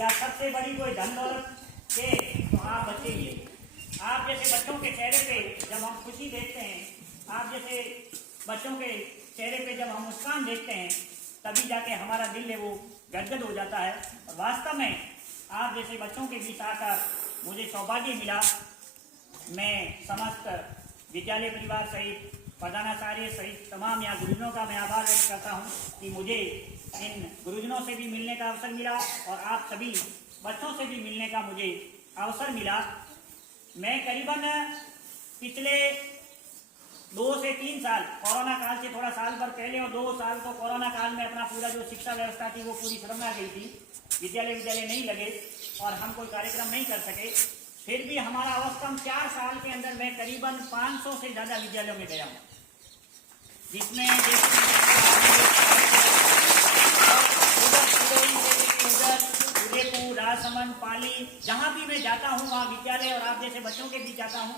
या सबसे बड़ी कोई धन दौलत के तो आप बच्चे ही हैं। आप जैसे बच्चों के चेहरे पे जब हम खुशी देखते हैं, आप जैसे बच्चों के चेहरे पे जब हम मुस्कान देखते हैं, तभी जाके हमारा दिल है वो गदगद हो जाता है। और वास्तव में आप जैसे बच्चों के बीच आकर मुझे सौभाग्य मिला। मैं समस्त विद्यालय परिवार सहित प्रधानाचार्य सहित तमाम यहाँ गुरुजनों का मैं आभार व्यक्त करता हूँ कि मुझे इन गुरुजनों से भी मिलने का अवसर मिला और आप सभी बच्चों से भी मिलने का मुझे अवसर मिला। मैं करीबन पिछले 2 से 3 साल, कोरोना काल से थोड़ा साल भर पहले और 2 साल तो कोरोना काल में अपना पूरा जो शिक्षा व्यवस्था थी वो पूरी शर्मा गई थी। विद्यालय नहीं लगे और हम कोई कार्यक्रम नहीं कर सके। फिर भी हमारा औसतन 4 साल के अंदर मैं करीबन 500 से ज़्यादा विद्यालयों में गया हूँ, जिसमें उदयपुर, राजसमंद, पाली, जहाँ भी मैं जाता हूँ वहाँ विद्यालय और आप जैसे बच्चों के बीच जाता हूँ।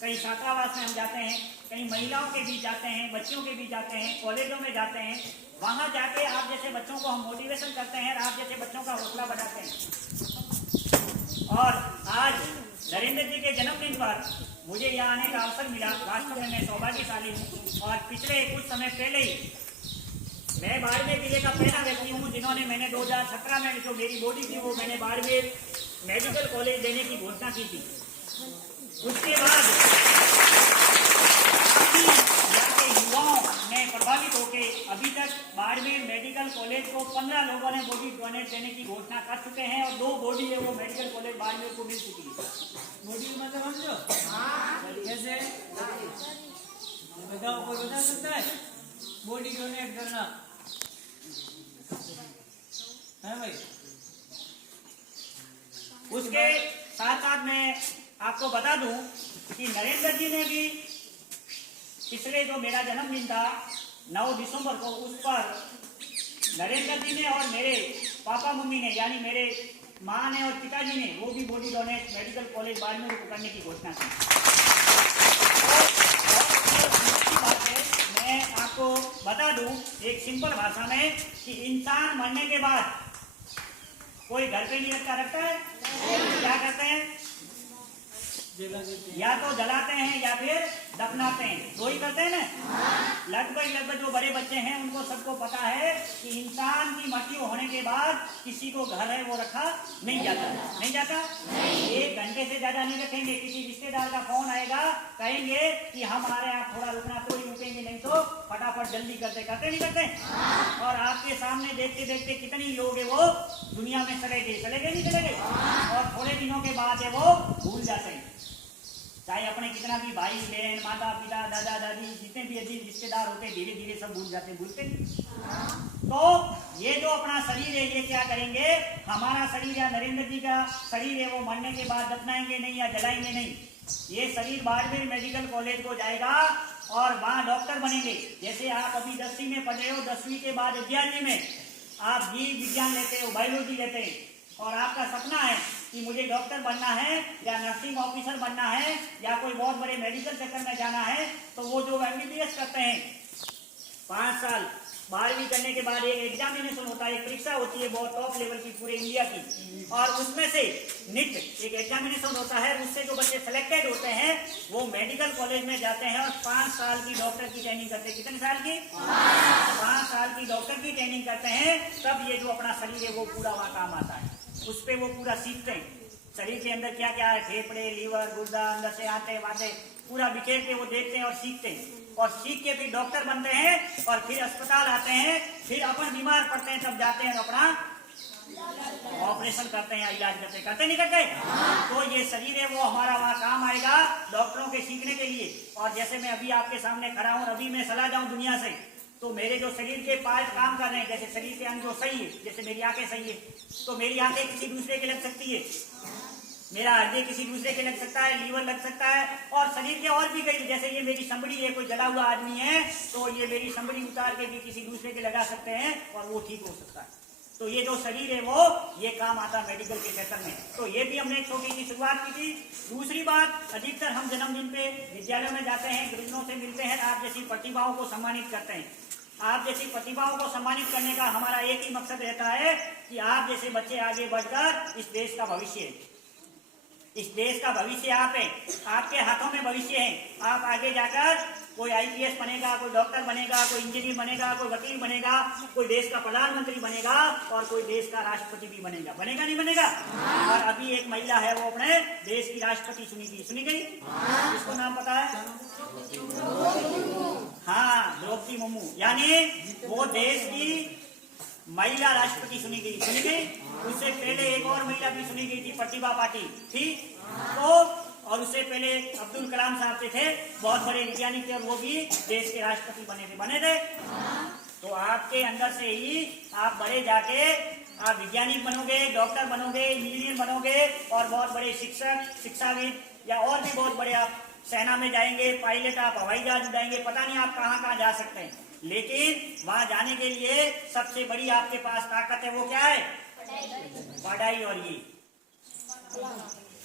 कहीं छात्रावास में हम जाते हैं, कहीं महिलाओं के बीच जाते हैं, बच्चियों के बीच जाते हैं, कॉलेजों में जाते हैं। वहाँ जाके आप जैसे बच्चों को हम मोटिवेशन करते हैं और आप जैसे बच्चों का हौसला बढ़ाते हैं। और आज नरेंद्र जी के जन्मदिन पर मुझे यहाँ आने का अवसर मिला। वास्तव में मैं सौभाग्यशाली हूँ। और पिछले कुछ समय पहले ही मैं बाड़मेर जिले का पहला व्यक्ति हूँ जिन्होंने मैंने 2017 में जो मेरी बॉडी थी वो मैंने बाड़मेर मेडिकल कॉलेज देने की घोषणा की थी। उसके बाद यहाँ के युवाओं ने प्रभावित होकर अभी तक बाड़मेर मेडिकल कॉलेज को 15 लोगों ने बॉडी डोनेट देने की घोषणा कर चुके हैं और 2 बॉडी है वो मेडिकल कॉलेज बाड़मेर को मिल चुकी है। बॉडी मतलब समझो कैसे बताओ, कोई बता सकता है? बॉडी डोनेट करना है भाई। उसके साथ साथ मैं आपको बता दूं कि नरेंद्र जी ने भी पिछले जो मेरा जन्मदिन था 9 दिसंबर को, उस पर नरेंद्र जी ने और मेरे पापा मम्मी ने यानी मेरे माँ ने और पिताजी ने वो भी body donate medical college Barmer को करने की घोषणा की। मैं आपको बता दूं एक सिंपल भाषा में कि इंसान मरने के बाद कोई घर पे नहीं रखता है, क्या करते हैं? या तो जलाते हैं या फिर दफनाते हैं, 2 ही करते हैं ना। लगभग जो बड़े बच्चे हैं उनको सबको पता है कि इंसान की मृत्यु होने के बाद किसी को घर है वो रखा नहीं जाता। 1 घंटे से ज्यादा नहीं रखेंगे। किसी रिश्तेदार का फोन आएगा, कहेंगे कि हमारे यहाँ थोड़ा रुकना, तो ही रुकेंगे, नहीं तो फटाफट जल्दी करते नहीं करते। और आपके सामने देखते देखते कितनी लोग है वो दुनिया में चले गए और थोड़े दिनों के बाद है वो भूल जाते हैं। चाहे अपने कितना भी भाई बहन, माता पिता, दादा दादी, जितने भी अजीज रिश्तेदार होते धीरे धीरे सब भूलते नहीं। तो ये जो अपना शरीर है ये क्या करेंगे? हमारा शरीर या नरेंद्र जी का शरीर है वो मरने के बाद दफनाएंगे नहीं या जलाएंगे नहीं। ये शरीर बाड़मेर मेडिकल कॉलेज को जाएगा और वहाँ डॉक्टर बनेंगे। जैसे आप अभी 10वीं में पढ़ रहे हो, 10वीं के बाद 11वीं में आप जीव विज्ञान लेते हो, बायोलॉजी लेते हैं और आपका सपना है कि मुझे डॉक्टर बनना है या नर्सिंग ऑफिसर बनना है या कोई बहुत बड़े मेडिकल सेक्टर में जाना है, तो वो जो MBBS करते हैं 5 साल 12वीं करने के बाद एक एग्जामिनेशन होता है, एक परीक्षा होती है बहुत टॉप लेवल की पूरे इंडिया की, और उसमें से NEET एक एग्जामिनेशन होता है। उससे जो बच्चे सिलेक्टेड होते हैं वो मेडिकल कॉलेज में जाते हैं और 5 साल की डॉक्टर की ट्रेनिंग करते हैं। कितने साल की? 5 साल की डॉक्टर की ट्रेनिंग करते हैं। तब ये जो अपना शरीर है वो पूरा वहाँ काम आता है, उस पर वो पूरा सीखते हैं। शरीर के अंदर क्या क्या है, फेफड़े, लीवर, गुर्दा, अंदर से आते वाते पूरा बिखेर के वो देखते हैं और सीखते हैं। और सीख के फिर डॉक्टर बनते हैं और फिर अस्पताल आते हैं, फिर अपन बीमार पड़ते हैं तब जाते हैं अपना ऑपरेशन करते हैं, इलाज करते नहीं करते। तो ये शरीर है वो हमारा वहाँ काम आएगा डॉक्टरों के सीखने के लिए। और जैसे मैं अभी आपके सामने खड़ा हूँ, अभी मैं चला जाऊँ दुनिया से, तो मेरे जो शरीर के पार्ट काम कर रहे हैं, जैसे शरीर के अंग जो सही है, जैसे मेरी आंखें सही है तो मेरी आंखें किसी दूसरे के लग सकती है, मेरा हृदय किसी दूसरे के लग सकता है, लीवर लग सकता है, और शरीर के और भी कई, जैसे ये मेरी संबड़ी है, कोई जला हुआ आदमी है तो ये मेरी संबड़ी उतार के भी किसी दूसरे के लगा सकते हैं और वो ठीक हो सकता है। तो ये जो शरीर है वो ये काम आता है मेडिकल के क्षेत्र में। तो ये भी हमने एक छोटी सी शुरुआत की थी। दूसरी बात, अधिकतर हम जन्मदिन पे विद्यालयों में जाते हैं, गुरुजनों से मिलते हैं, आप जैसी प्रतिभाओं को सम्मानित करते हैं। आप जैसी प्रतिभाओं को सम्मानित करने का हमारा एक ही मकसद रहता है कि आप जैसे बच्चे आगे बढ़कर इस देश का भविष्य है। इस देश का भविष्य आप है, आपके हाथों में भविष्य है। आप आगे जाकर कोई आईपीएस बनेगा, कोई डॉक्टर बनेगा, कोई इंजीनियर बनेगा, कोई वकील बनेगा, कोई देश का प्रधानमंत्री बनेगा और कोई देश का राष्ट्रपति भी बनेगा। बनेगा नहीं बनेगा? और अभी एक महिला है, वो अपने देश की राष्ट्रपति सुनी गई। इसको नाम पता है? हाँ, द्रौपदी मुर्मू, यानी वो देश की महिला राष्ट्रपति सुनी गई। उससे पहले एक और महिला भी सुनी गई थी, प्रतिभा पाटिल थी। तो और उससे पहले अब्दुल कलाम साहब थे, बहुत बड़े वैज्ञानिक थे और वो भी देश के राष्ट्रपति बने थे। तो आपके अंदर से ही आप बड़े जाके आप वैज्ञानिक बनोगे, डॉक्टर बनोगे, इंजीनियर बनोगे और बहुत बड़े शिक्षक, शिक्षाविद या और भी बहुत बड़े आप सेना में जाएंगे, पायलट, आप हवाई जहाज उड़ाएंगे, पता नहीं आप कहाँ कहाँ जा सकते हैं। लेकिन वहां जाने के लिए सबसे बड़ी आपके पास ताकत है, वो क्या है? पढ़ाई। और ये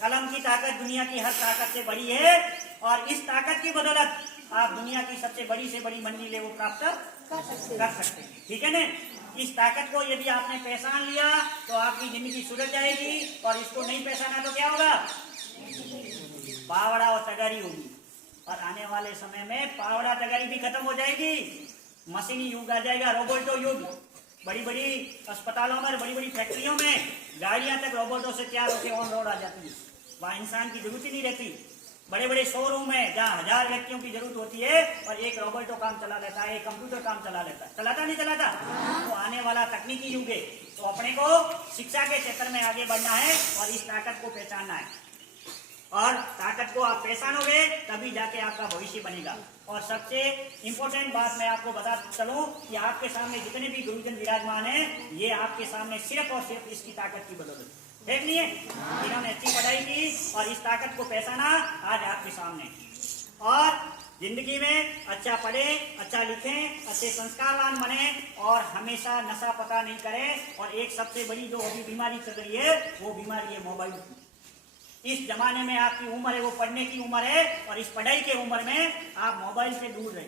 कलम की ताकत दुनिया की हर ताकत से बड़ी है और इस ताकत की बदौलत आप दुनिया की सबसे बड़ी से बड़ी मंजिलें वो प्राप्त कर सकते हैं। ठीक है ना? इस ताकत को यदि आपने पहचान लिया तो आपकी जिंदगी सुधर जाएगी और इसको नहीं पहचाना तो क्या होगा? पावड़ा और तगारी होगी। और आने वाले समय में पावड़ा तगारी भी खत्म हो जाएगी, मशीनी युग आ जाएगा, रोबोटो युग। बड़ी बड़ी अस्पतालों में, बड़ी बड़ी फैक्ट्रियों में गाड़ियां तक रोबोटों से तैयार होकर ऑन रोड आ जाती है। वहां इंसान की जरूरत ही नहीं रहती। बड़े बड़े शोरूम है जहाँ 1000 व्यक्तियों की जरूरत होती है और एक रोबोटो काम चला लेता है, एक कंप्यूटर काम चला लेता है। चलाता नहीं चलाता? तो आने वाला तकनीकी युग है। तो अपने को शिक्षा के क्षेत्र में आगे बढ़ना है और इस ताकत को पहचानना है। और ताकत को आप पहचानोगे तभी जाके आपका भविष्य बनेगा। और सबसे इंपॉर्टेंट बात मैं आपको बता चलूं कि आपके सामने जितने भी गुरुजन विराजमान हैं, ये आपके सामने सिर्फ और सिर्फ इसकी ताकत की बदौलत देख लिए। इन्होंने अच्छी पढ़ाई की और इस ताकत को पहचाना, आज आपके सामने। और जिंदगी में अच्छा पढ़े, अच्छा लिखें, अच्छे संस्कारवान बने और हमेशा नशा पता नहीं करें। और एक सबसे बड़ी जो अभी बीमारी चल रही है, वो बीमारी है मोबाइल की। इस जमाने में आपकी उम्र है वो पढ़ने की उम्र है और इस पढ़ाई के उम्र में आप मोबाइल से दूर रहे।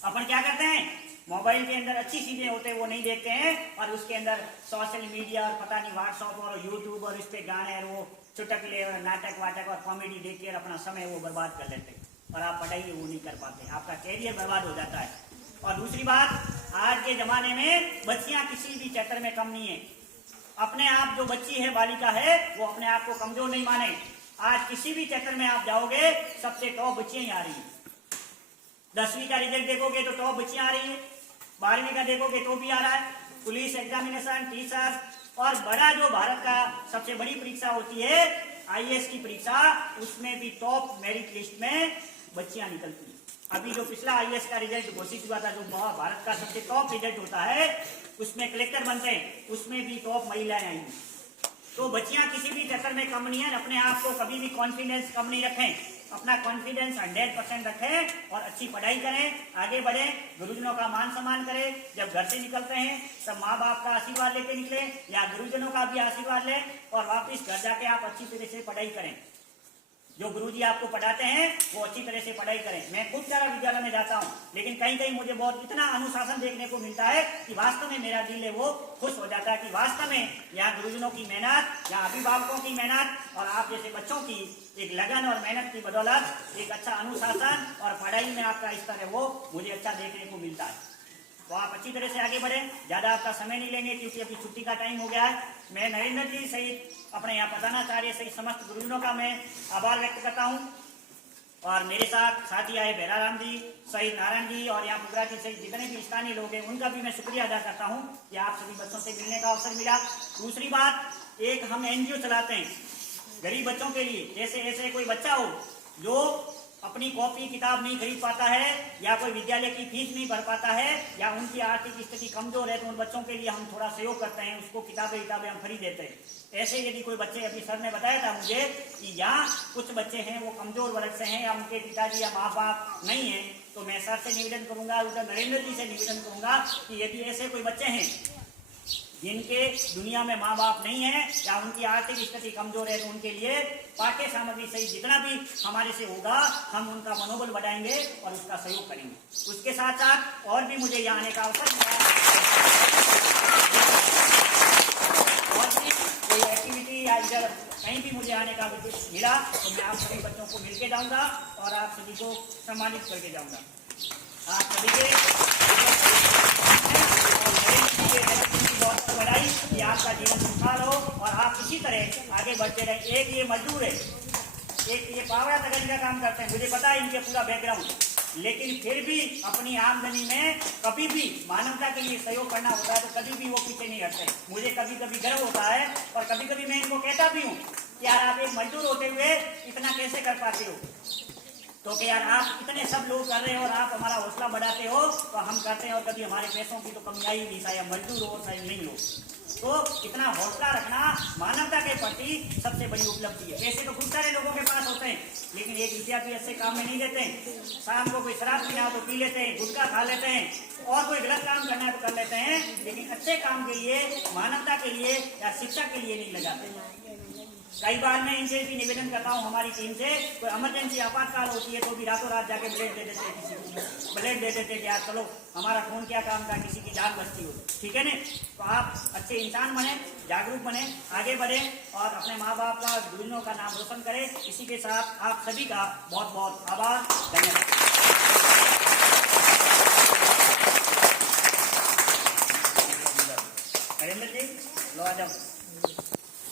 अपन क्या करते हैं? मोबाइल के अंदर अच्छी चीजें होते हैं वो नहीं देखते हैं और उसके अंदर सोशल मीडिया और पता नहीं व्हाट्सएप और यूट्यूब और इस पे गाने और वो चुटकले और नाटक वाटक और कॉमेडी देख के अपना समय वो बर्बाद कर लेते हैं और आप पढ़ाई वो नहीं कर पाते, आपका कैरियर बर्बाद हो जाता है। और दूसरी बात, आज के जमाने में बच्चियां किसी भी क्षेत्र में कम नहीं है। अपने आप जो बच्ची है, बालिका है, वो अपने आप को कमजोर नहीं माने। आज किसी भी क्षेत्र में आप जाओगे, सबसे टॉप बच्चियां ही आ रही है। 10वीं का रिजल्ट देखोगे तो टॉप बच्चियां आ रही है, 12वीं का देखोगे तो भी आ रहा है। पुलिस एग्जामिनेशन, टीचर्स और बड़ा जो भारत का सबसे बड़ी परीक्षा होती है आईएएस की परीक्षा, उसमें भी टॉप मेरिट लिस्ट में बच्चियां निकलती है। अभी जो पिछला आईएएस का रिजल्ट घोषित हुआ था, जो भारत का सबसे टॉप रिजल्ट होता है, उसमें कलेक्टर बनते हैं, उसमें भी टॉप महिलाएं आई। तो बच्चियां किसी भी चक्कर में कम नहीं है। अपने आप को कभी भी कॉन्फिडेंस कम नहीं रखें, अपना कॉन्फिडेंस 100% रखें और अच्छी पढ़ाई करें, आगे बढ़ें, गुरुजनों का मान सम्मान करें। जब घर से निकलते हैं तब माँ बाप का आशीर्वाद लेके निकले या गुरुजनों का भी आशीर्वाद लें और वापिस घर जाके आप अच्छी तरह से पढ़ाई करें। जो गुरुजी आपको पढ़ाते हैं वो अच्छी तरह से पढ़ाई करें। मैं खूब सारा विद्यालय में जाता हूँ, लेकिन कहीं कहीं मुझे बहुत इतना अनुशासन देखने को मिलता है कि वास्तव में मेरा दिल है वो खुश हो जाता है कि वास्तव में यहाँ गुरुजनों की मेहनत, यहाँ अभिभावकों की मेहनत और आप जैसे बच्चों की एक लगन और मेहनत की बदौलत एक अच्छा अनुशासन और पढ़ाई में आपका स्तर है वो मुझे अच्छा देखने को मिलता है। तो आप अच्छी तरह से आगे बढ़ें। ज्यादा आपका समय नहीं लेंगे क्योंकि अभी छुट्टी का टाइम हो गया है। मैं नरेंद्र जी सहित अपने यहाँ प्रधानाचार्य सहित समस्त गुरुजनों का मैं आभार व्यक्त करता हूँ। और मेरे साथ साथी आए भैराराम जी सहित नारायण जी और यहाँ पुगरा जी सहित जितने भी स्थानीय लोग हैं उनका भी मैं शुक्रिया अदा करता हूँ कि आप सभी बच्चों से मिलने का अवसर मिला। दूसरी बात, एक हम एनजीओ चलाते हैं गरीब बच्चों के लिए। जैसे ऐसे कोई बच्चा हो जो अपनी कॉपी किताब नहीं खरीद पाता है या कोई विद्यालय की फीस नहीं भर पाता है या उनकी आर्थिक स्थिति कमजोर है, तो उन बच्चों के लिए हम थोड़ा सहयोग करते हैं, उसको किताबें हम खरीद देते हैं। ऐसे यदि कोई बच्चे, अभी सर ने बताया था मुझे कि यहाँ कुछ बच्चे हैं वो कमजोर वर्ग से हैं या उनके पिताजी या माँ बाप नहीं है, तो मैं सर से निवेदन करूंगा, उधर नरेंद्र जी से निवेदन करूंगा कि यदि ऐसे कोई बच्चे हैं जिनके दुनिया में माँ बाप नहीं है या उनकी आर्थिक स्थिति कमजोर है, तो उनके लिए पाठ्य सामग्री सहित जितना भी हमारे से होगा हम उनका मनोबल बढ़ाएंगे और उसका सहयोग करेंगे। उसके साथ साथ और भी मुझे यहाँ आने का अवसर मिला, और भी कोई एक्टिविटी या इधर कहीं भी मुझे आने का मिला तो मैं आप सभी बच्चों को मिलके जाऊंगा और आप सभी को सम्मानित करके जाऊंगा। आप सभी के बहुत बधाई कि आपका जीवन सुखाल हो और आप इसी तरह आगे बढ़ते रहें। एक ये मजदूर है, एक ये पावड़ा तगड़ी का काम करते हैं, मुझे पता है इनके पूरा बैकग्राउंड, लेकिन फिर भी अपनी आमदनी में कभी भी मानवता के लिए सहयोग करना होता है तो कभी भी वो पीछे नहीं हटते। मुझे कभी कभी गर्व होता है और कभी कभी मैं इनको कहता भी हूँ यार आप एक मजदूर होते हुए इतना कैसे कर पाते हो, तो कि यार आप इतने सब लोग कर रहे हो और आप हमारा हौसला बढ़ाते हो तो हम करते हैं, और कभी हमारे पैसों की तो कमी आई नहीं, चाहे मजदूर हो चाहे नहीं हो। तो इतना हौसला रखना मानवता के प्रति सबसे बड़ी उपलब्धि है। पैसे तो खूब सारे लोगों के पास होते हैं, लेकिन एक रुपया भी ऐसे काम में नहीं देते हैं। शाम को कोई शराब पीना हो तो पी लेते हैं, गुटखा खा लेते हैं, और कोई गलत काम करना है तो कर लेते हैं, लेकिन अच्छे काम के लिए, मानवता के लिए या शिक्षा के लिए नहीं लगाते। कई बार मैं इनसे भी निवेदन करता हूँ, हमारी टीम से कोई इमरजेंसी आपातकाल होती है तो भी रातों रात जाके ब्लेड दे देते हैं, किसी को ब्लेड दे देते हैं कि यार चलो हमारा खून क्या काम था, किसी की जान बचती हो, ठीक है ना। तो आप अच्छे इंसान बने, जागरूक बने, आगे बढ़े और अपने माँ बाप का, गुरुजनों का नाम रोशन करें। इसी के साथ आप सभी का बहुत बहुत आभार, धन्यवाद।